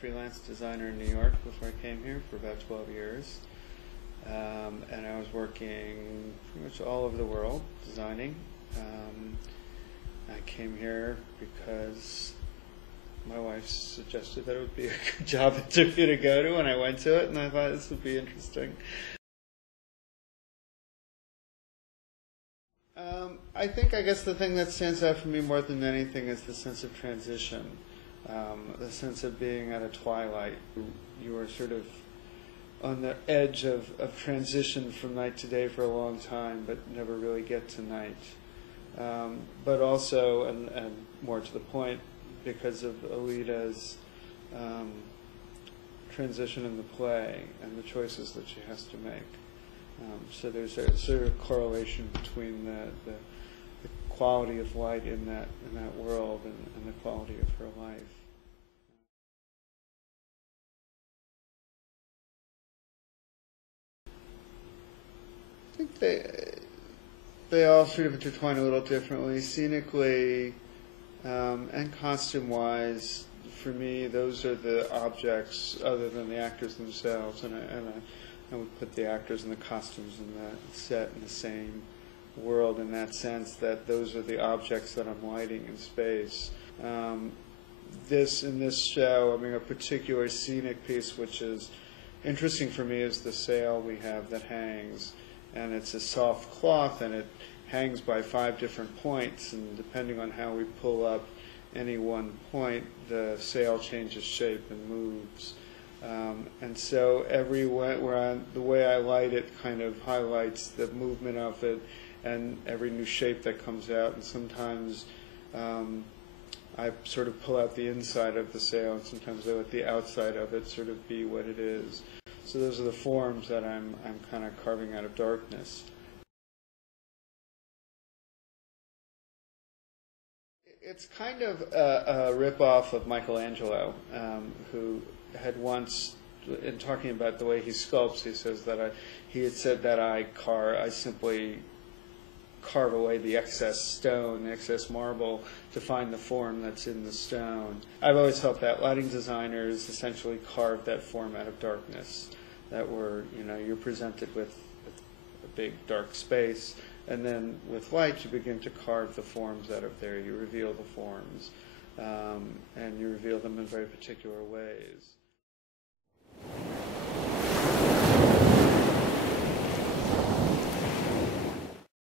freelance designer in New York before I came here for about 12 years. And I was working pretty much all over the world designing. I came here because my wife suggested that it would be a good job interview to go to, and I went to it, and I thought this would be interesting. I guess the thing that stands out for me more than anything is the sense of transition, the sense of being at a twilight. You are sort of on the edge of transition from night to day for a long time, but never really get to night. But also, and more to the point, because of Alida's transition in the play and the choices that she has to make. So there's a sort of correlation between the quality of light in that world and the quality of her life. I think they all sort of intertwine a little differently, scenically and costume-wise. For me, those are the objects other than the actors themselves, and I would put the actors and the costumes and the set in the same world in that sense, that those are the objects that I'm lighting in space. In this show, I mean, a particular scenic piece which is interesting for me is the sail we have that hangs, and it's a soft cloth, and it hangs by 5 different points, and depending on how we pull up any one point, the sail changes shape and moves. And so the way I light it kind of highlights the movement of it and every new shape that comes out. And sometimes I sort of pull out the inside of the sail, and sometimes I let the outside of it sort of be what it is. So those are the forms that I'm kind of carving out of darkness. It's kind of a rip-off of Michelangelo, who had once, in talking about the way he sculpts, he says that he had said that I simply carve away the excess stone, the excess marble, to find the form that's in the stone. I've always felt that lighting designers essentially carve that form out of darkness. That you're presented with a big dark space, and then with light you begin to carve the forms out of there. You reveal the forms, and you reveal them in very particular ways.